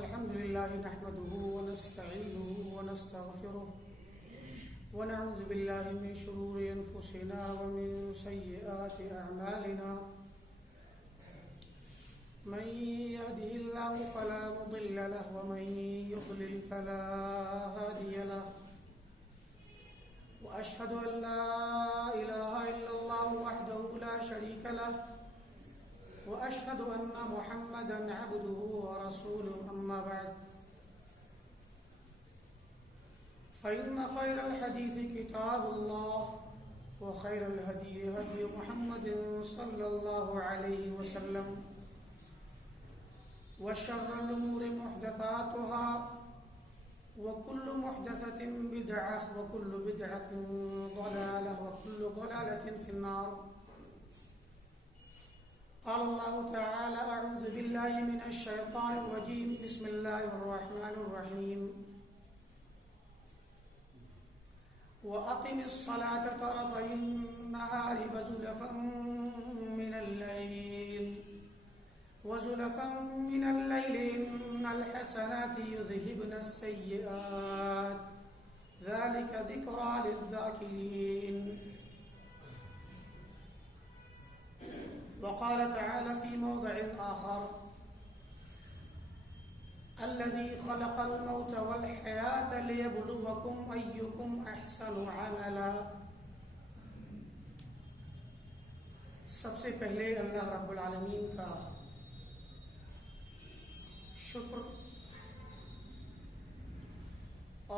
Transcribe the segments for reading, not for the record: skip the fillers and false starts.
الحمد لله نحمده ونستعينه ونستغفره ونعوذ بالله من شرور أنفسنا ومن سيئات أعمالنا من يهده الله فلا مضل له ومن يضلل فلا هادي له وأشهد أن لا إله إلا الله وحده لا شريك له وأشهد أن محمدًا عبده ورسوله أما بعد فإن خير الحديث كتاب الله وخير الهدي هدي محمد صلى الله عليه وسلم وشر الأمور محدثاتها وكل محدثة بدعة وكل بدعة ضلالة وكل ضلالة في النار. قال الله تعالى: أعوذ بالله من الشيطان الرجيم بسم الله الرحمن الرحيم وأقم الصلاة طرفي النهار وزلفا من الليل إن الحسنات يذهبن السيئات ذلك ذكرى للذاكرين. وقال تعالى في موضع آخر: الذي خلق الموت والحياة ليبلوكم أيكم أحسن عملا. سب سے پہلے اللہ رب العالمین کا شکر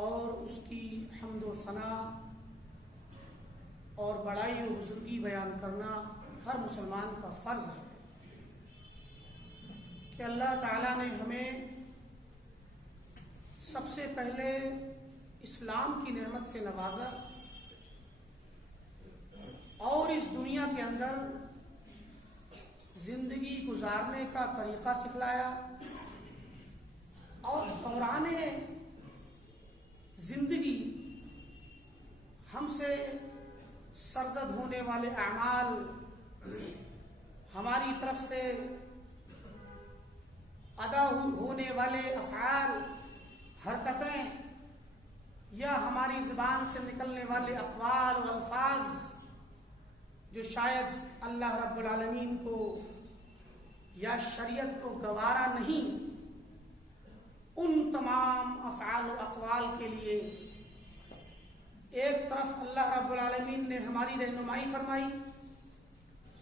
اور اس کی حمد و ثنا اور بڑائی و بزرگی بیان کرنا ہر مسلمان کا فرض ہے کہ اللہ تعالیٰ نے ہمیں سب سے پہلے اسلام کی نعمت سے نوازا اور اس دنیا کے اندر زندگی گزارنے کا طریقہ سکھلایا اور دوران زندگی ہم سے سرزد ہونے والے اعمال، ہماری طرف سے ادا ہونے والے افعال، حرکتیں یا ہماری زبان سے نکلنے والے اقوال و الفاظ جو شاید اللہ رب العالمین کو یا شریعت کو گوارا نہیں، ان تمام افعال و اقوال کے لیے ایک طرف اللہ رب العالمین نے ہماری رہنمائی فرمائی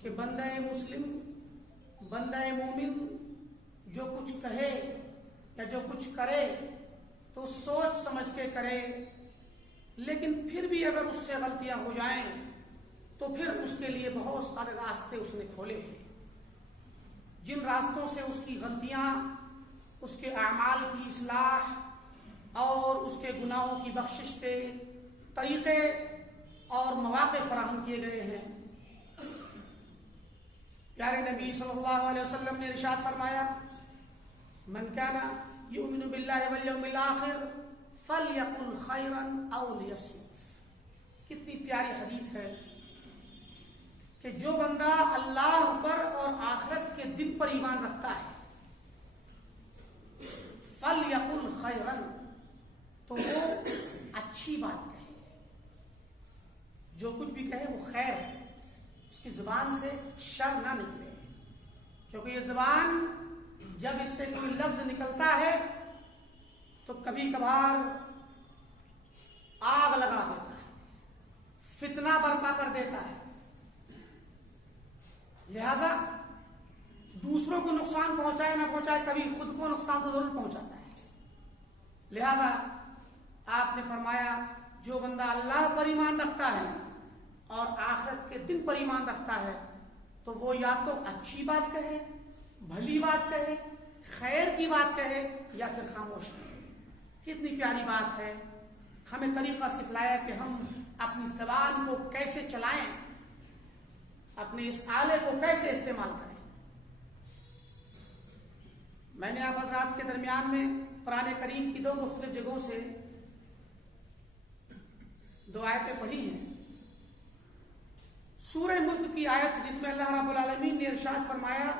کہ بندہ مسلم، بندہ مومن جو کچھ کہے یا جو کچھ کرے تو سوچ سمجھ کے کرے، لیکن پھر بھی اگر اس سے غلطیاں ہو جائیں تو پھر اس کے لیے بہت سارے راستے اس نے کھولے ہیں، جن راستوں سے اس کی غلطیاں، اس کے اعمال کی اصلاح اور اس کے گناہوں کی بخشش کے طریقے اور مواقع فراہم کیے گئے ہیں۔ پیارے نبی صلی اللہ علیہ وسلم نے ارشاد فرمایا: من کان یؤمن باللہ والیوم الآخر فلیقل خیرا او لیصمت۔ کتنی پیاری حدیث ہے کہ جو بندہ اللہ پر اور آخرت کے دن پر ایمان رکھتا ہے فلیقل خیرا، تو وہ اچھی بات کہے، جو کچھ بھی کہے وہ خیر ہے، اس کی زبان سے شر نہ نکلے، کیونکہ یہ زبان جب اس سے کوئی لفظ نکلتا ہے تو کبھی کبھار آگ لگا دیتا ہے، فتنہ برپا کر دیتا ہے، لہذا دوسروں کو نقصان پہنچائے نہ پہنچائے کبھی خود کو نقصان تو ضرور پہنچاتا ہے۔ لہذا آپ نے فرمایا جو بندہ اللہ پر ایمان رکھتا ہے اور آخرت کے دن پر ایمان رکھتا ہے تو وہ یا تو اچھی بات کہے، بھلی بات کہے، خیر کی بات کہے یا پھر خاموش کہے۔ کتنی پیاری بات ہے، ہمیں طریقہ سکھلایا کہ ہم اپنی زبان کو کیسے چلائیں، اپنے اس آلے کو کیسے استعمال کریں۔ میں نے آپ حضرات کے درمیان میں قرآن کریم کی دو مختلف جگہوں سے دو آیتیں پڑھی ہیں۔ سورہ ملک کی آیت جس میں اللہ رب العالمین نے ارشاد فرمایا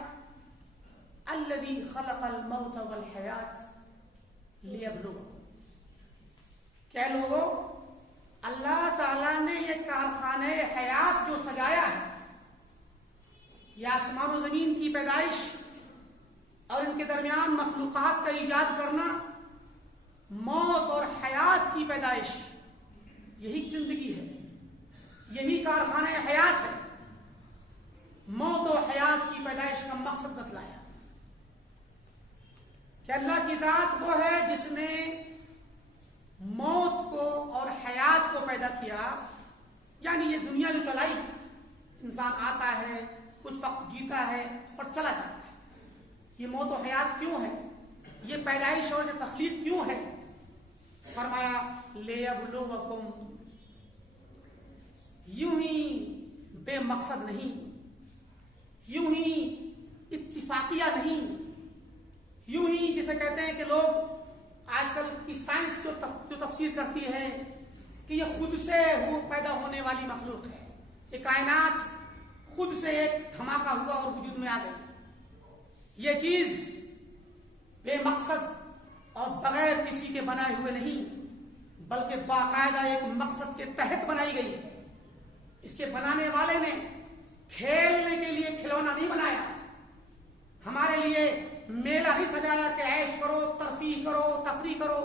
الذی خلق الموت والحیات لیبلوکم، کہ لوگوں اللہ تعالیٰ نے یہ کارخانہ حیات جو سجایا ہے، یہ آسمان و زمین کی پیدائش اور ان کے درمیان مخلوقات کا ایجاد کرنا، موت اور حیات کی پیدائش، یہی زندگی ہے، یہی کارخانہ حیات ہے۔ موت و حیات کی پیدائش کا مقصد بتلایا کہ اللہ کی ذات وہ ہے جس نے موت کو اور حیات کو پیدا کیا، یعنی یہ دنیا جو چلائی، انسان آتا ہے، کچھ وقت جیتا ہے اور چلا جاتا ہے۔ یہ موت و حیات کیوں ہے؟ یہ پیدائش اور یہ تخلیق کیوں ہے؟ فرمایا لیبلوکم، یوں ہی بے مقصد نہیں، یوں ہی اتفاقیہ نہیں، یوں ہی جسے کہتے ہیں کہ لوگ آج کل کی سائنس جو تفسیر کرتی ہے کہ یہ خود سے پیدا ہونے والی مخلوق ہے، یہ کائنات خود سے ایک دھماکہ ہوا اور وجود میں آ گئی۔ یہ چیز بے مقصد اور بغیر کسی کے بنائے ہوئے نہیں، بلکہ باقاعدہ ایک مقصد کے تحت بنائی گئی ہے۔ اس کے بنانے والے نے کھیلنے کے لیے کھلونا نہیں بنایا، ہمارے لیے میلہ نہیں سجایا کہ عیش کرو، ترفیح کرو، تفریح کرو،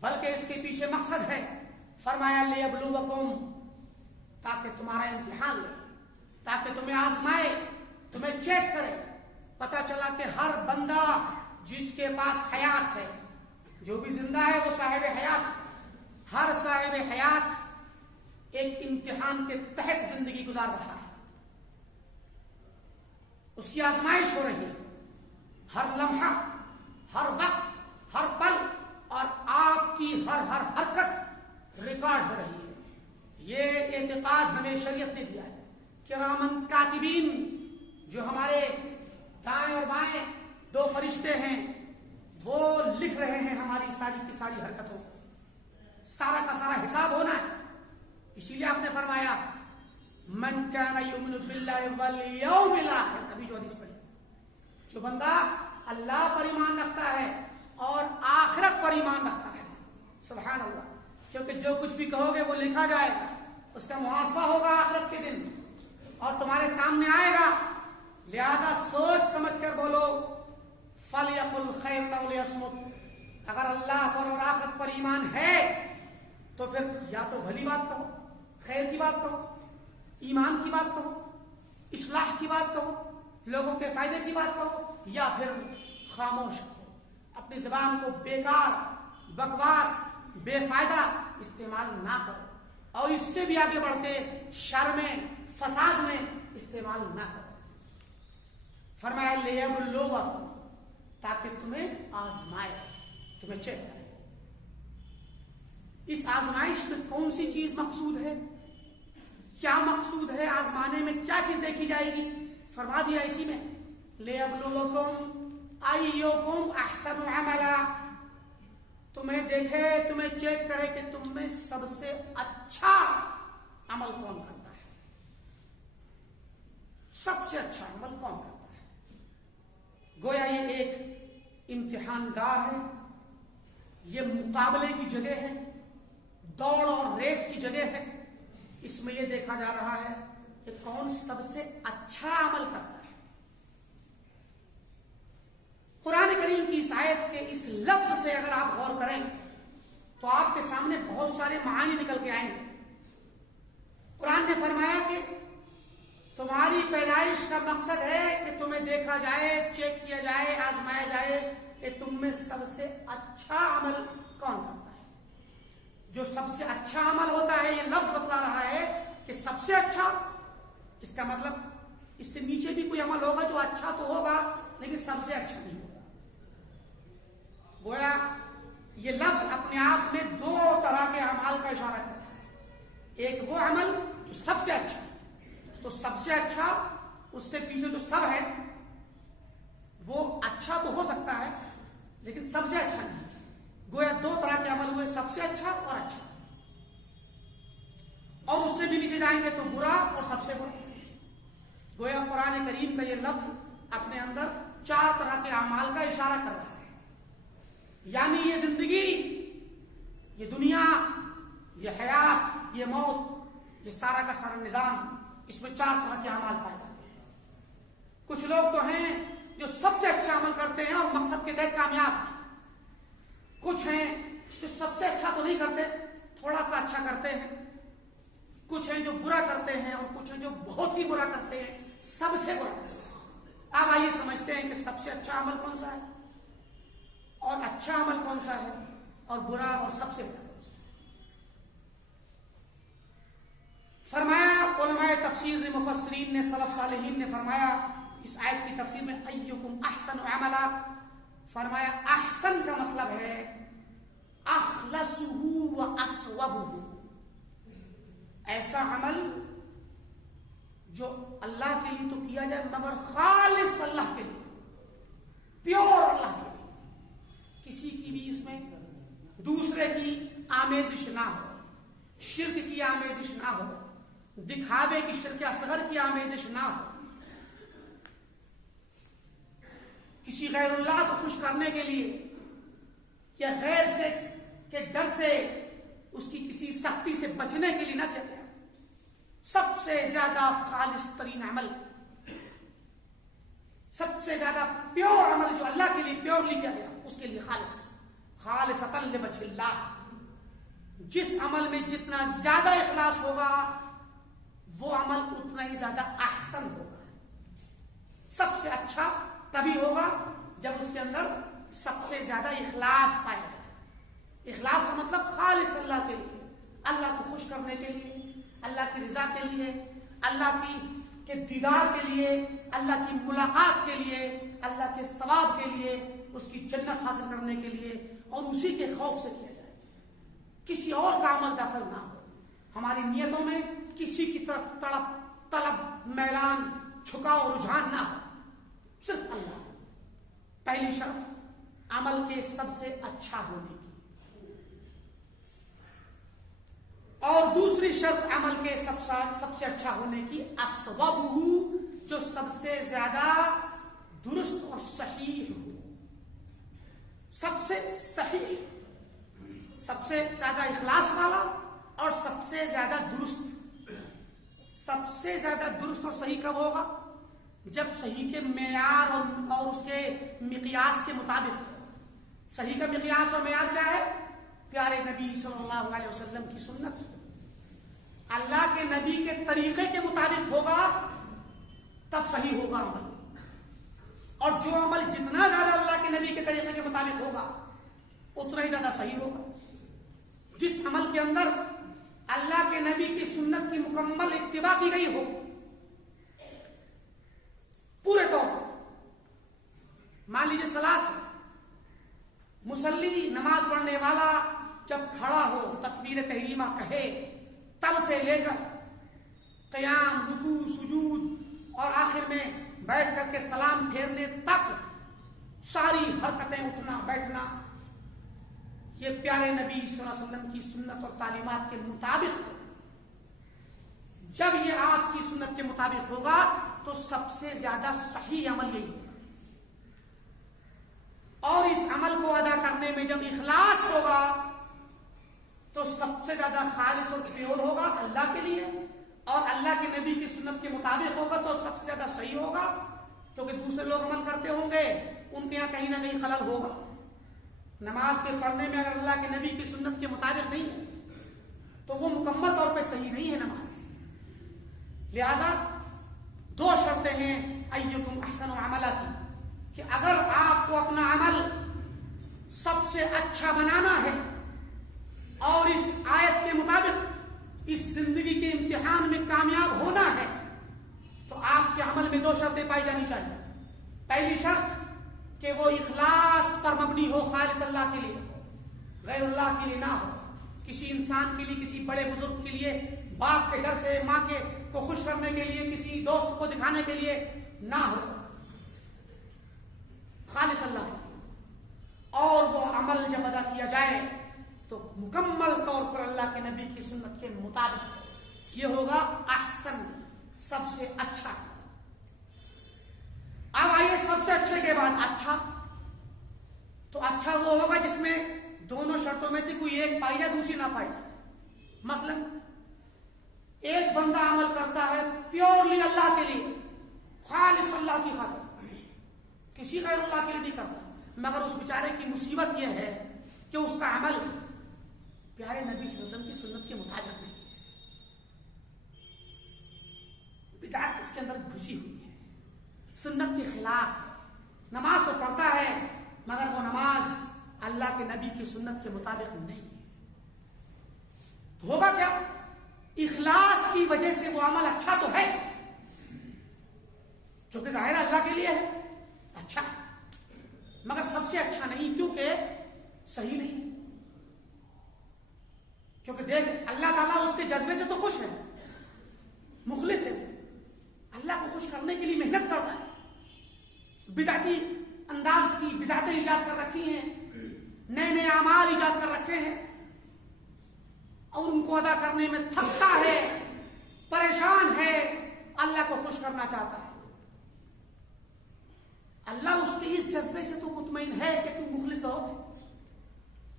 بلکہ اس کے پیچھے مقصد ہے۔ فرمایا لیبلوکم، تاکہ تمہارا امتحان لے، تاکہ تمہیں آزمائے، تمہیں چیک کرے۔ پتہ چلا کہ ہر بندہ جس کے پاس حیات ہے، جو بھی زندہ ہے وہ صاحب حیات، ہر صاحب حیات ایک امتحان کے تحت زندگی گزار رہا ہے، اس کی آزمائش ہو رہی ہے۔ ہر لمحہ، ہر وقت، ہر پل اور آپ کی ہر حرکت ریکارڈ ہو رہی ہے۔ یہ اعتقاد ہمیں شریعت نے دیا ہے۔ کرامن کاتبین، جو ہمارے دائیں اور بائیں دو فرشتے ہیں، وہ لکھ رہے ہیں ہماری ساری کی ساری حرکتوں کو، سارا کا سارا حساب ہونا ہے۔ اسی لیے آپ نے فرمایا من کان یؤمن باللہ والیوم الاخر، ابھی جو حدیث پڑھی، جو بندہ اللہ پر ایمان رکھتا ہے اور آخرت پر ایمان رکھتا ہے، سبحان اللہ، کیونکہ جو کچھ بھی کہو گے وہ لکھا جائے گا، اس کا محاسبہ ہوگا آخرت کے دن اور تمہارے سامنے آئے گا، لہذا سوچ سمجھ کر بولو۔ فَلْيَقُلْ خَيْرًا أَوْ لِيَصْمُتْ، اگر اللہ پر اور آخرت پر ایمان ہے تو پھر یا تو بھلی بات کہو، خیر کی بات کہو، ایمان کی بات کہو، اصلاح کی بات کہو، لوگوں کے فائدے کی بات کہو، یا پھر خاموش کہو، اپنی زبان کو بیکار، بکواس، بے فائدہ استعمال نہ کرو، اور اس سے بھی آگے بڑھ کے شر میں، فساد میں استعمال نہ کرو۔ فرمایا لیبلوکم، تاکہ تمہیں آزمائے، تمہیں چیک کرے۔ اس آزمائش میں کون سی چیز مقصود ہے؟ کیا مقصود ہے؟ آزمانے میں کیا چیز دیکھی جائے گی؟ فرما دیا اسی میں لیبلوکم ایکم احسن عملا، تمہیں دیکھے، تمہیں چیک کرے کہ تم میں سب سے اچھا عمل کون کرتا ہے، سب سے اچھا عمل کون کرتا ہے۔ گویا یہ ایک امتحان گاہ ہے، یہ مقابلے کی جگہ ہے، دوڑ اور ریس کی جگہ ہے۔ اس میں یہ دیکھا جا رہا ہے کہ کون سب سے اچھا عمل کرتا ہے۔ قرآن کریم کی اس آیت کے اس لفظ سے اگر آپ غور کریں تو آپ کے سامنے بہت سارے معانی نکل کے آئیں گے۔ قرآن نے فرمایا کہ تمہاری پیدائش کا مقصد ہے کہ تمہیں دیکھا جائے، چیک کیا جائے، آزمایا جائے کہ تم میں سب سے اچھا عمل کون کرتا ہے۔ جو سب سے اچھا عمل ہوتا ہے، یہ لفظ بتلا رہا ہے کہ سب سے اچھا، اس کا مطلب اس سے نیچے بھی کوئی عمل ہوگا جو اچھا تو ہوگا لیکن سب سے اچھا نہیں ہوگا۔ گویا یہ لفظ اپنے آپ میں دو طرح کے اعمال کا اشارہ کرتا ہے۔ ایک وہ عمل جو سب سے اچھا ہے، تو سب سے اچھا اس سے پیچھے جو سب ہے وہ اچھا تو ہو سکتا ہے لیکن سب سے اچھا نہیں۔ گویا دو طرح کے عمل ہوئے، سب سے اچھا اور اچھا، اور اس سے بھی نیچے جائیں گے تو برا اور سب سے برا۔ گویا قرآن کریم کا یہ لفظ اپنے اندر 4 طرح کے اعمال کا اشارہ کر رہا ہے، یعنی یہ زندگی، یہ دنیا، یہ حیات، یہ موت، یہ سارا کا سارا نظام، اس میں 4 طرح کے اعمال پائے جاتے ہیں۔ کچھ لوگ تو ہیں جو سب سے اچھا عمل کرتے ہیں اور مقصد کے تحت کامیاب ہیں، کچھ ہیں جو سب سے اچھا تو نہیں کرتے، تھوڑا سا اچھا کرتے ہیں، کچھ ہیں جو برا کرتے ہیں اور کچھ ہیں جو بہت ہی برا کرتے ہیں، سب سے برا کرتے ہیں۔ اب آئیے سمجھتے ہیں کہ سب سے اچھا عمل کون سا ہے اور اچھا عمل کون سا ہے اور برا اور سب سے برا کون سا ہے۔ فرمایا علماء تفسیر نے، مفسرین نے، سلف صالحین نے فرمایا اس آیت کی تفسیر میں ایکم احسن عملا، فرمایا احسن کا مطلب ہے اخلصہ و اصوبہ، ایسا عمل جو اللہ کے لیے تو کیا جائے مگر خالص اللہ کے لیے، پیور اللہ کے لیے، کسی کی بھی اس میں دوسرے کی آمیزش نہ ہو، شرک کی آمیزش نہ ہو، دکھاوے کی شرک اصغر کی آمیزش نہ ہو، کسی غیر اللہ کو خوش کرنے کے لیے یا غیر سے کے ڈر سے اس کی کسی سختی سے بچنے کے لیے نہ کیا گیا، سب سے زیادہ خالص ترین عمل، سب سے زیادہ پیور عمل جو اللہ کے لیے پیورلی کیا گیا، اس کے لیے خالصۃ لوجہ اللہ، جس عمل میں جتنا زیادہ اخلاص ہوگا وہ عمل اتنا ہی زیادہ احسن ہوگا، سب سے اچھا تبھی ہوگا جب اس کے اندر سب سے زیادہ اخلاص پایا جائے۔ اخلاص کا مطلب خالص اللہ کے لیے، اللہ کو خوش کرنے کے لیے، اللہ کی رضا کے لیے، اللہ کے دیدار کے لیے، اللہ کی ملاقات کے لیے، اللہ کے ثواب کے لیے، اس کی جنت حاصل کرنے کے لیے، اور اسی کے خوف سے کیا جائے، کسی اور کا عمل دخل نہ ہو، ہماری نیتوں میں کسی کی طرف طلب، میلان، جھکاؤ، رجحان نہ ہو، صرف اللہ۔ پہلی شرط عمل کے سب سے اچھا ہونے کی، اور دوسری شرط عمل کے سب سے اچھا ہونے کی اصوبہ، جو سب سے زیادہ درست اور صحیح ہو، سب سے صحیح، سب سے زیادہ اخلاص والا اور سب سے زیادہ درست۔ سب سے زیادہ درست اور صحیح کب ہوگا؟ جب صحیح کے معیار اور اس کے مقیاس کے مطابق۔ صحیح کا مقیاس اور معیار کیا ہے؟ پیارے نبی صلی اللہ علیہ وسلم کی سنت، اللہ کے نبی کے طریقے کے مطابق ہوگا تب صحیح ہوگا عمل، اور جو عمل جتنا زیادہ اللہ کے نبی کے طریقے کے مطابق ہوگا اتنا ہی زیادہ صحیح ہوگا۔ جس عمل کے اندر اللہ کے نبی کی سنت کی مکمل اتباع کی گئی ہو پورے طور پر، مان لیجیے صلاۃ، مصلی نماز پڑھنے والا جب کھڑا ہو تکبیر تحریمہ کہے تب سے لے کر قیام، رکوع، سجود اور آخر میں بیٹھ کر کے سلام پھیرنے تک ساری حرکتیں، اٹھنا بیٹھنا، یہ پیارے نبی صلی اللہ علیہ وسلم کی سنت اور تعلیمات کے مطابق۔ جب یہ آپ کی سنت کے مطابق ہوگا تو سب سے زیادہ صحیح عمل یہی ہوگا، اور اس عمل کو ادا کرنے میں جب اخلاص ہوگا تو سب سے زیادہ خالص اور پیور ہوگا اللہ کے لیے، اور اللہ کے نبی کی سنت کے مطابق ہوگا تو سب سے زیادہ صحیح ہوگا، کیونکہ دوسرے لوگ عمل کرتے ہوں گے ان کے یہاں کہیں نہ کہیں خلل ہوگا۔ نماز کے پڑھنے میں اگر اللہ کے نبی کی سنت کے مطابق نہیں ہے تو وہ مکمل طور پہ صحیح نہیں ہے نماز۔ لہذا 2 شرطیں ہیں ایکم احسن عملا کی، کہ اگر آپ کو اپنا عمل سب سے اچھا بنانا ہے اور اس آیت کے مطابق اس زندگی کے امتحان میں کامیاب ہونا ہے تو آپ کے عمل میں 2 شرطیں پائی جانی چاہیے۔ پہلی شرط کہ وہ اخلاص پر مبنی ہو، خالص اللہ کے لیے ہو، غیر اللہ کے لیے نہ ہو، کسی انسان کے لیے، کسی بڑے بزرگ کے لیے، باپ کے ڈر سے، ماں کے کو خوش کرنے کے لیے، کسی دوست کو دکھانے کے لیے نہ ہو، خالص اللہ کے لیے۔ اور وہ عمل جب ادا کیا جائے تو مکمل طور پر اللہ کے نبی کی سنت کے مطابق، یہ ہوگا احسن، سب سے اچھا۔ اب آئیے سب سے اچھے کے بعد بعد اچھا، تو اچھا وہ ہوگا جس میں دونوں شرطوں میں سے کوئی ایک پائی جائے دوسری نہ پائی جائے۔ مثلا ایک بندہ عمل کرتا ہے پیورلی اللہ کے لیے، خالص اللہ کی خاطر، کسی غیر اللہ کے لیے نہیں کرتا، مگر اس بیچارے کی مصیبت یہ ہے کہ اس کا عمل پیارے نبی صلی اللہ علیہ وسلم کی سنت کے مطابق نہیں ہے، بدعت اس کے اندر گھسی ہوئی ہے، سنت کے خلاف ہے، نماز تو پڑھتا ہے مگر وہ نماز اللہ کے نبی کی سنت کے مطابق نہیں ہے، تو ہوگا کیا؟ اخلاص کی وجہ سے وہ عمل اچھا تو ہے، کیونکہ ظاہر اللہ کے لیے ہے اچھا، مگر سب سے اچھا نہیں، کیونکہ صحیح نہیں، کیونکہ دیکھ اللہ تعالیٰ اس کے جذبے سے تو خوش ہے، مخلص ہے، اللہ کو خوش کرنے کے لیے محنت کر رہا ہے، بدعتی انداز کی بدعتیں ایجاد کر رکھی ہیں، نئے نئے اعمال ایجاد کر رکھے ہیں، اور ان کو ادا کرنے میں تھکتا ہے، پریشان ہے، اللہ کو خوش کرنا چاہتا ہے، اللہ اس کے اس جذبے سے تو مطمئن ہے کہ تم مخلص ہو،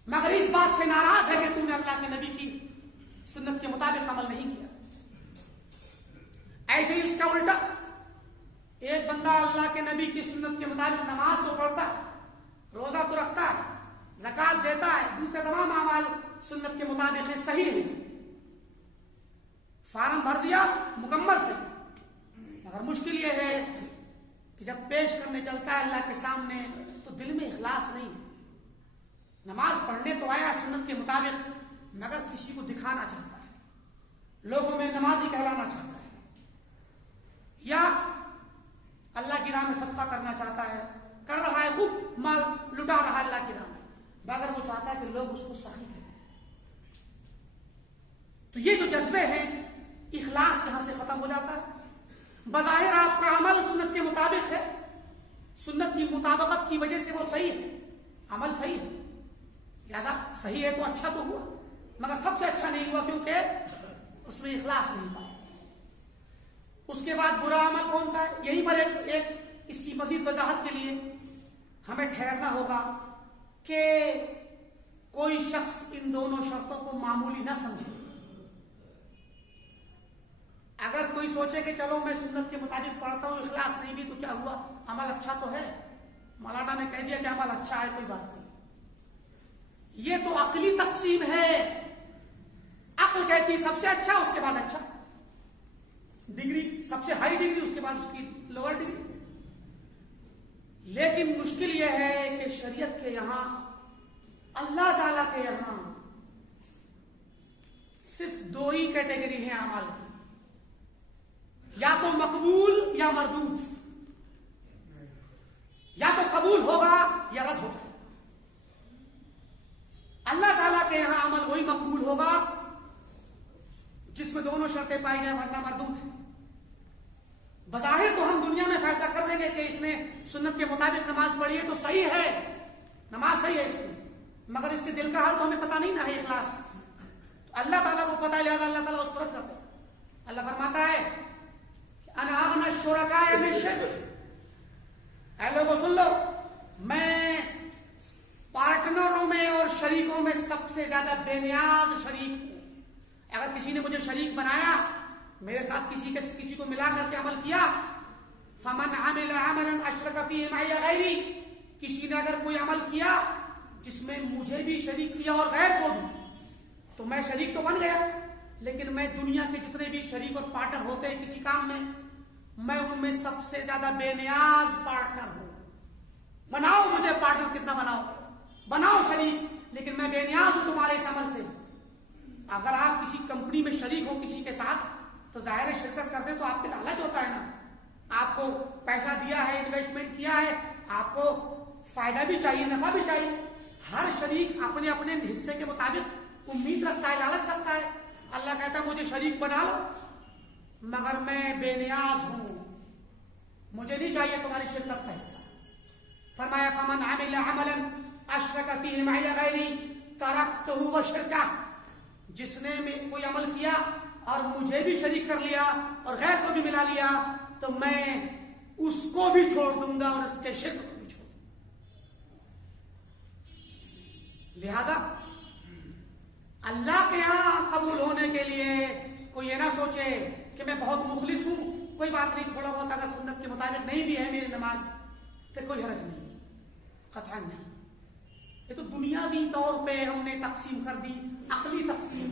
مگر اس بات سے ناراض ہے کہ تم نے اللہ کے نبی کی سنت کے مطابق عمل نہیں کیا۔ ایسے ہی اس کا الٹا، ایک بندہ اللہ کے نبی کی سنت کے مطابق نماز تو پڑھتا ہے، روزہ تو رکھتا ہے، زکات دیتا ہے، دوسرے تمام اعمال سنت کے مطابق ہے، صحیح ہے، فارم بھر دیا مکمل سے، مگر مشکل یہ ہے کہ جب پیش کرنے چلتا ہے اللہ کے سامنے تو دل میں اخلاص نہیں، نماز پڑھنے تو آیا سنت کے مطابق مگر کسی کو دکھانا چاہتا ہے، لوگوں میں نمازی کہلانا چاہتا ہے، یا اللہ کی راہ میں صدقہ کرنا چاہتا ہے، کر رہا ہے، خوب مال لٹا رہا ہے اللہ کی راہ میں، مگر وہ چاہتا ہے کہ لوگ اس کو صحیح کہیں۔ تو یہ جو جذبے ہیں، اخلاص یہاں سے ختم ہو جاتا ہے۔ بظاہر آپ کا عمل سنت کے مطابق ہے، سنت کی مطابقت کی وجہ سے وہ صحیح ہے، عمل صحیح ہے، لہذا صحیح ہے تو اچھا تو ہوا، مگر سب سے اچھا نہیں ہوا کیونکہ اس میں اخلاص نہیں پایا۔ اس کے بعد برا عمل کون سا ہے؟ یہیں پر ایک اس کی مزید وضاحت کے لیے ہمیں ٹھہرنا ہوگا کہ کوئی شخص ان دونوں شرطوں کو معمولی نہ سمجھے۔ اگر کوئی سوچے کہ چلو میں سنت کے مطابق پڑھتا ہوں، اخلاص نہیں بھی تو کیا ہوا، عمل اچھا تو ہے، مولانا نے کہہ دیا کہ عمل اچھا ہے، کوئی بات نہیں، یہ تو عقلی تقسیم ہے، عقل کہتی سب سے اچھا، اس کے بعد اچھا، ڈگری سب سے ہائی ڈگری، اس کے بعد اس کی لوور ڈگری۔ لیکن مشکل یہ ہے کہ شریعت کے یہاں، اللہ تعالی کے یہاں صرف دو ہی کیٹیگری ہیں اعمال کی، یا تو مقبول یا مردود، یا تو قبول ہوگا یا رد ہو جائے۔ اللہ تعالیٰ کے یہاں عمل وہی مقبول ہوگا جس میں دونوں شرطیں پائی جائیں، ورنہ مردود ہے۔ بظاہر تو ہم دنیا میں فیصلہ کر دیں گے کہ اس نے سنت کے مطابق نماز پڑھی ہے تو صحیح ہے، نماز صحیح ہے اس کی، مگر اس کے دل کا حال تو ہمیں پتہ نہیں نہ ہے، اخلاص تو اللہ تعالیٰ کو پتہ ہے، لہذا اللہ تعالیٰ اس کو رد کرتا ہے۔ اللہ فرماتا ہے انا اغنى الشركاء عن الشرك، اے لوگوں سن لو، میں پارٹنروں میں اور شریکوں میں سب سے زیادہ بے نیاز شریک ہوں۔ اگر کسی نے مجھے شریک بنایا، میرے ساتھ کسی کو ملا کر کے عمل کیا، فمن عمل عملا اشرک فیہ معی غیری، کسی نے اگر کوئی عمل کیا جس میں مجھے بھی شریک کیا اور غیر کو بھی، تو میں شریک تو بن گیا، لیکن میں دنیا کے جتنے بھی شریک اور پارٹنر ہوتے ہیں کسی کام میں ان میں سب سے زیادہ بے نیاز پارٹنر ہوں۔ بناؤ مجھے پارٹنر، کتنا بناؤ شریک، لیکن میں بے نیاز ہوں تمہارے اس عمل سے۔ اگر آپ کسی کمپنی میں شریک ہو کسی کے ساتھ تو ظاہر شرکت کرتے تو آپ کے لالچ ہوتا ہے نا، آپ کو پیسہ دیا ہے، انویسٹمنٹ کیا ہے، آپ کو فائدہ بھی چاہیے، نفع بھی چاہیے۔ ہر شریک اپنے اپنے حصے کے مطابق امید رکھتا ہے، لالچ رکھتا ہے۔ اللہ کہتا ہے مجھے شریک بنا لو، مگر میں بے نیاز ہوں، مجھے نہیں چاہیے تمہاری شرکت کا حصہ۔ فرمایا فمن عمل عملا اشرک فیہ معی غیری ترکتہ وشرکہ، جس نے کوئی عمل کیا اور مجھے بھی شریک کر لیا اور غیر کو بھی ملا لیا، تو میں اس کو بھی چھوڑ دوں گا اور اس کے شرک کو بھی چھوڑ دوں گا۔ لہذا اللہ کے یہاں قبول ہونے کے لیے کوئی یہ نہ سوچے کہ میں بہت مخلص ہوں، کوئی بات نہیں، تھوڑا بہت اگر سنت کے مطابق نہیں بھی ہے میری نماز تو کوئی حرج نہیں، قطعا نہیں۔ یہ تو دنیاوی طور پہ ہم نے تقسیم کر دی، عقلی تقسیم،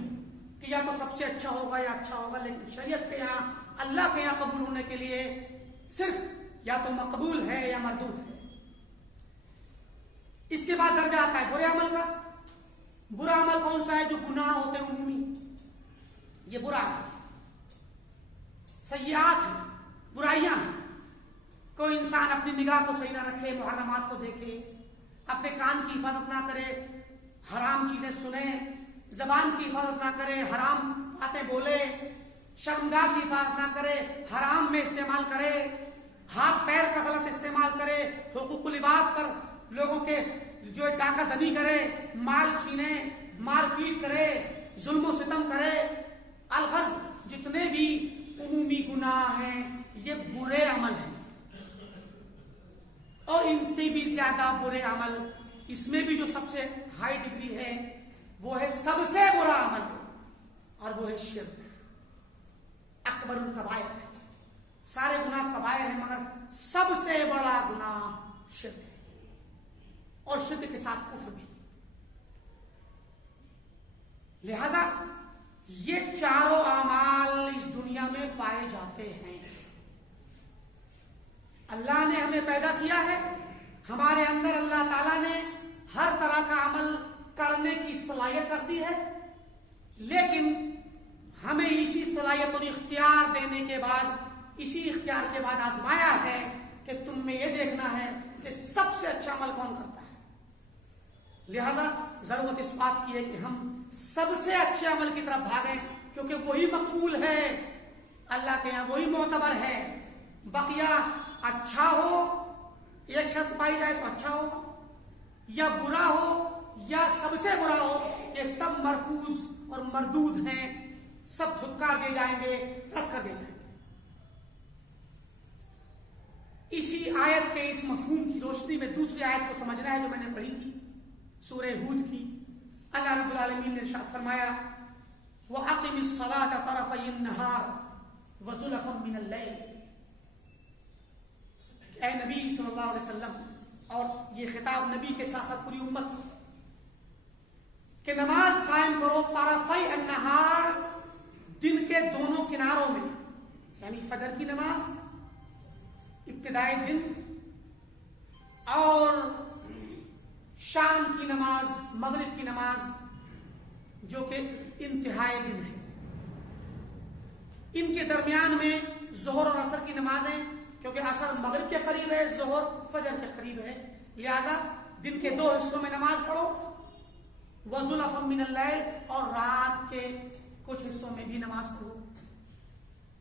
کہ یا تو سب سے اچھا ہوگا یا اچھا ہوگا، لیکن شریعت کے یہاں اللہ کے یہاں قبول ہونے کے لیے صرف یا تو مقبول ہے یا مردود ہے۔ اس کے بعد درجہ آتا ہے برے عمل کا۔ برا عمل کون سا ہے؟ جو گناہ ہوتے ہیں عمومی، یہ برا عمل، سیئات ہیں، برائیاں ہیں۔ کوئی انسان اپنی نگاہ کو صحیح نہ رکھے، محرمات کو دیکھے، اپنے کان کی حفاظت نہ کرے، حرام چیزیں سنے، زبان کی حفاظت نہ کرے، حرام باتیں بولے، شرمگاہ کی حفاظت نہ کرے، حرام میں استعمال کرے، ہاتھ پیر کا غلط استعمال کرے، حقوق العباد پر لوگوں کے جو ڈاکہ زنی کرے، مال چھینے، مار پیٹ کرے، ظلم و ستم کرے، الغرض جتنے بھی عمومی گناہ ہیں یہ برے عمل ہیں۔ اور ان سے بھی زیادہ برے عمل، اس میں بھی جو سب سے ہائی ڈگری ہے وہ ہے سب سے برا عمل، اور وہ ہے شرک۔ اکبر الکبائر ہے، سارے گناہ کبائر ہیں مگر سب سے بڑا گناہ شرک ہے، اور شرک کے ساتھ کفر بھی۔ لہذا یہ چاروں اعمال اس دنیا میں پائے جاتے ہیں۔ اللہ نے ہمیں پیدا کیا ہے، ہمارے اندر اللہ تعالیٰ نے ہر طرح کا عمل کرنے کی صلاحیت رکھ دی ہے، لیکن ہمیں اسی صلاحیت اور اختیار دینے کے بعد، اسی اختیار کے بعد آزمایا ہے کہ تم میں یہ دیکھنا ہے کہ سب سے اچھا عمل کون کرتا ہے۔ لہذا ضرورت اس بات کی ہے کہ ہم سب سے اچھے عمل کی طرف بھاگیں، کیونکہ وہی مقبول ہے اللہ کے یہاں، وہی معتبر ہے۔ بقیہ اچھا ہو، ایک شرط پائی جائے تو اچھا ہو، یا برا ہو یا سب سے برا ہو، یہ سب مرفوض اور مردود ہیں، سب دھکار دے جائیں گے، رد کر دے جائیں گے۔ اسی آیت کے اس مفہوم کی روشنی میں دوسری آیت کو سمجھنا ہے جو میں نے پڑھی تھی، سورہ ہود کی۔ اللہ رب العالمین نے ارشاد فرمایا وَأَقِمِ الصَّلَاةَ طَرَفَيِ النَّهَارِ وَزُلَفًا مِنَ اللَّيْلِ۔ اے نبی صلی اللہ علیہ وسلم، اور یہ خطاب نبی کے ساتھ ساتھ پوری امت کو، کہ نماز قائم کرو طرفی النہار، دن کے دونوں کناروں میں، یعنی فجر کی نماز ابتدائی دن اور شام کی نماز، مغرب کی نماز جو کہ انتہائی دن ہے، ان کے درمیان میں ظہر اور عصر کی نمازیں، کیونکہ عصر مغرب کے قریب ہے، ظہر فجر کے قریب ہے، لہذا دن کے دو حصوں میں نماز پڑھو، وَزُلَفًا مِنَ اللَّيْلِ، اور رات کے کچھ حصوں میں بھی نماز پڑھو۔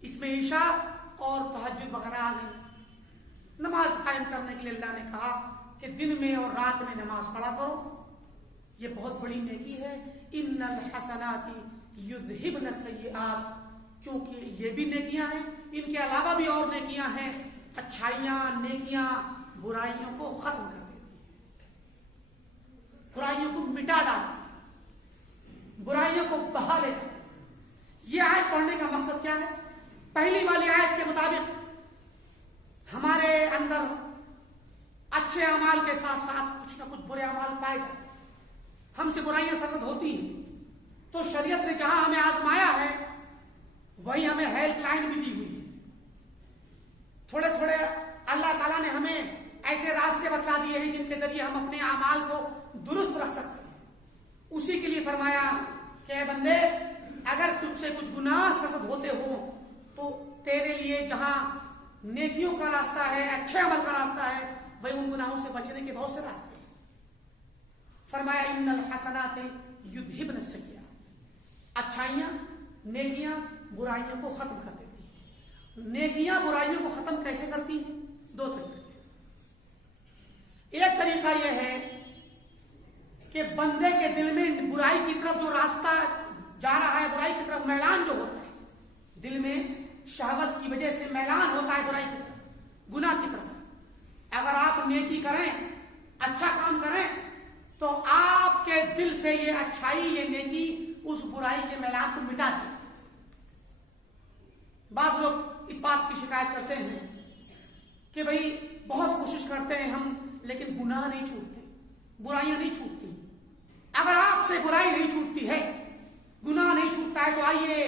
اس میں عشاء اور تہجد وغیرہ آ گئی۔ نماز قائم کرنے کے لیے اللہ نے کہا کہ دن میں اور رات میں نماز پڑھا کرو، یہ بہت بڑی نیکی ہے۔ ان الحسنات یذہبن السیئات، کیونکہ یہ بھی نیکیاں ہیں، ان کے علاوہ بھی اور نیکیاں ہیں، اچھائیاں، نیکیاں برائیوں کو ختم کر دیتی ہیں، برائیوں کو مٹا ڈالتی، برائیوں کو بہا دیتی۔ یہ آیت پڑھنے کا مقصد کیا ہے؟ پہلی والی آیت کے مطابق ہمارے اندر اچھے اعمال کے ساتھ ساتھ کچھ نہ کچھ برے اعمال پائے جاتے ہیں، ہم سے برائیاں سرزد ہوتی ہیں، تو شریعت نے جہاں ہمیں آزمایا ہے وہی ہمیں ہیلپ لائن بھی دی ہوئی ہے۔ تھوڑے تھوڑے اللہ تعالیٰ نے ہمیں ایسے راستے بتلا دیے ہیں جن کے ذریعے ہم اپنے اعمال کو درست رکھ سکتے ہیں۔ اسی کے لیے فرمایا کہ اے بندے، اگر تجھ سے کچھ گناہ سرزد ہوتے ہوں تو تیرے لیے جہاں نیکیوں کا راستہ ہے، اچھے عمل کا راستہ ہے، وہی ان گناہوں سے بچنے کے بہت سے راستے ہیں۔ فرمایا ان الحسنات یذہبن السیئات، اچھائیاں، نیکیاں برائیوں کو ختم کر دیتی ہیں۔ نیکیاں برائیوں کو ختم کیسے کرتی ہیں؟ دو طریقے۔ ایک طریقہ یہ ہے کہ بندے کے دل میں برائی کی طرف جو راستہ جا رہا ہے، برائی کی طرف میلان جو ہوتا ہے، دل میں شہوت کی وجہ سے میلان ہوتا ہے برائی کی طرف، گناہ کی طرف، اگر آپ نیکی کریں، اچھا کام کریں تو آپ کے دل سے یہ اچھائی یہ نیکی اس برائی کے میلان کو مٹا دے. بعض لوگ اس بات کی شکایت کرتے ہیں کہ بھئی بہت کوشش کرتے ہیں ہم لیکن گناہ نہیں چھوٹتے, برائیاں نہیں چھوٹتی. اگر آپ سے برائی نہیں چھوٹتی ہے, گناہ نہیں چھوٹتا ہے, تو آئیے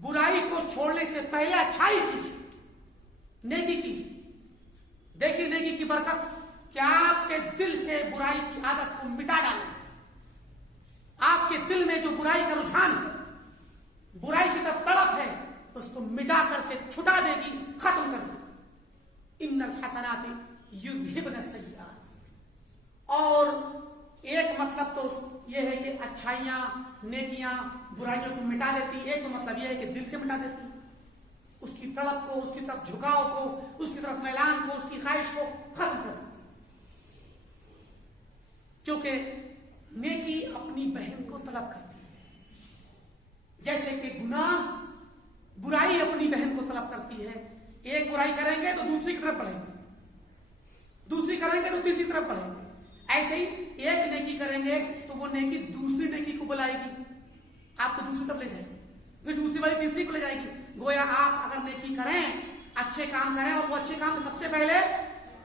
برائی کو چھوڑنے سے پہلے اچھائی کیجیے, نیکی کیجیے. دیکھیے نیکی کی برکت کہ آپ کے دل سے برائی کی عادت کو مٹا ڈالے. آپ کے دل میں جو برائی کا رجحان ہے, برائی کی طرف تڑپ ہے, اس کو مٹا کر کے چھٹا دے گی, ختم کر دے گی. ان الحسنات یذہبن السیئات. اور ایک مطلب تو یہ ہے کہ اچھائیاں نیکیاں برائیوں کو مٹا دیتی. ایک مطلب یہ ہے کہ دل سے مٹا دیتی, اس کی طلب کو, اس کی طرف جھکاؤ کو, اس کی طرف میلان کو, اس کی خواہش کو ختم کر دیتی. کیونکہ نیکی اپنی بہن کو طلب کرتی ہے, جیسے کہ گناہ برائی اپنی بہن کو طلب کرتی ہے. ایک برائی کریں گے تو دوسری کی طرف بڑھیں گے, دوسری کریں گے تو تیسری طرف بڑھیں گے. ایسے ہی ایک نیکی کریں گے تو وہ نیکی دوسری نیکی کو بلائے گی, آپ کو دوسری طرف لے جائے گی, پھر دوسری والی تیسری کو لے جائے گی. گویا آپ اگر نیکی کریں, اچھے کام کریں, اور وہ اچھے کام سب سے پہلے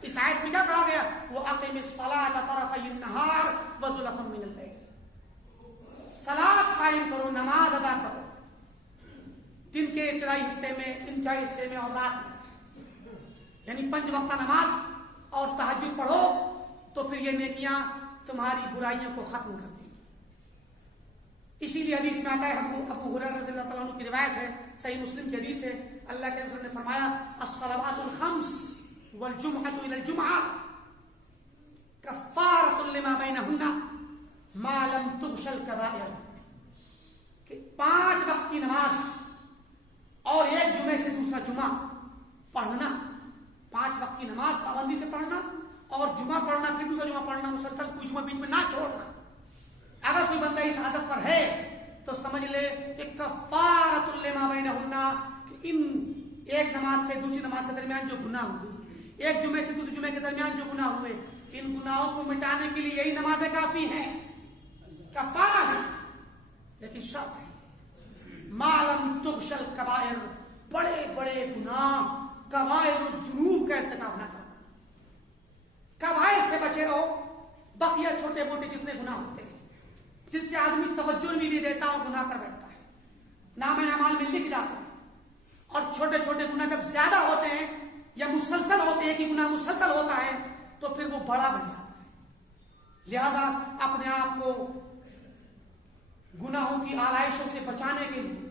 اس آیت میں کیا کہا گیا, وہ اقیم الصلاۃ طرفی النہار وزلفا من اللیل. صلاۃ قائم کرو, نماز ادا کرو دن کے ابتدائی حصے میں, انتہائی حصے میں, اور رات میں, یعنی 5 وقتہ نماز اور تہجد پڑھو, تو پھر یہ نیکیاں تمہاری برائیوں کو ختم کر دیں گی. اسی لیے حدیث میں آتا ہے, ابو ہریرہ رضی اللہ تعالیٰ عنہ کی روایت ہے, صحیح مسلم کی حدیث ہے, اللہ کے رسول نے فرمایا الصلوات الخمس والجمعة الى الجمعة کفارۃ لما بینہن ما لم تغش الکبائر. کہ 5 وقت کی نماز اور ایک جمعے سے دوسرا جمعہ پڑھنا, 5 وقت کی نماز پابندی سے پڑھنا اور جمعہ پڑھنا, پھر دوسرا جمعہ پڑھنا, مسلسل کوئی جمعہ بیچ میں نہ چھوڑنا. اگر کوئی بندہ اس عادت پر ہے تو سمجھ لے کہ کفارۃ لما بینہن, کہ ان ایک نماز سے دوسری نماز کے درمیان جو گناہ ہوئے, ایک جمعے سے دوسری جمعے کے درمیان جو گناہ ہوئے, ان گناہوں کو مٹانے کے لیے یہی نمازیں کافی ہیں, کفارہ ہے. لیکن شرط ہے ما لم تغش الکبائر, بڑے بڑے گناہ کبائر الذنوب کا ارتکاب نہ کرنا. کبائر سے بچے رہو, بقیہ چھوٹے موٹے جتنے گناہ ہوتے ہیں جن سے آدمی توجہ بھی نہیں دیتا اور گناہ کر بیٹھتا ہے, نام اعمال میں لکھ جاتے ہیں. اور چھوٹے چھوٹے گناہ جب زیادہ ہوتے ہیں یا مسلسل ہوتے ہیں, کہ گناہ مسلسل ہوتا ہے, تو پھر وہ بڑا بن جاتا ہے. لہذا اپنے آپ کو گناہوں کی آلائشوں سے بچانے کے لیے,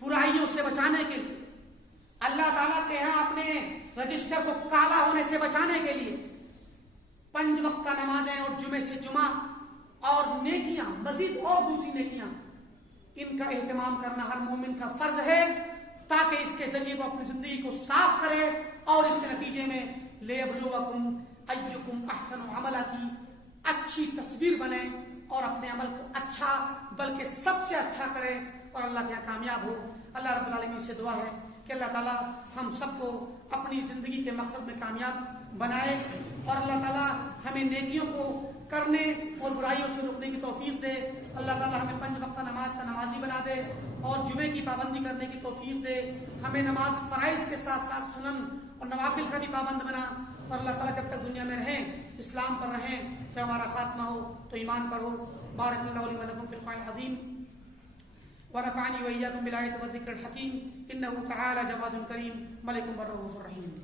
برائیوں سے بچانے کے لیے, اللہ تعالیٰ کے یہاں اپنے رجسٹر کو کالا ہونے سے بچانے کے لیے 5 وقتہ نمازیں اور جمعے سے جمعہ اور نیکیاں, مزید اور دوسری نیکیاں, ان کا اہتمام کرنا ہر مومن کا فرض ہے, تاکہ اس کے ذریعے وہ اپنی زندگی کو صاف کرے اور اس کے نتیجے میں لیبلوکم ایکم احسن عملا کی اچھی تصویر بنے اور اپنے عمل کو اچھا بلکہ سب سے اچھا کرے اور اللہ کے یہاں کامیاب ہو. اللہ رب العالمین سے دعا ہے کہ اللہ تعالیٰ ہم سب کو اپنی زندگی کے مقصد میں کامیاب بنائے, اور اللہ تعالیٰ ہمیں نیکیوں کو کرنے اور برائیوں سے روکنے کی توفیق دے. اللہ تعالیٰ ہمیں 5 وقتہ نماز کا نمازی بنا دے اور جمعے کی پابندی کرنے کی توفیق دے. ہمیں نماز فرائض کے ساتھ ساتھ سنن اور نوافل کا بھی پابند بنا, اور اللہ تعالیٰ جب تک دنیا میں رہیں اسلام پر رہیں, کہ ہمارا خاتمہ ہو تو ایمان پر ہو. بارک اللہ علی و لکم فی القرآن العظیم ونفعنی وإياكم بالآيات والذكر الحكيم إنه تعالى جواد كريم ملك بر رؤوف رحيم.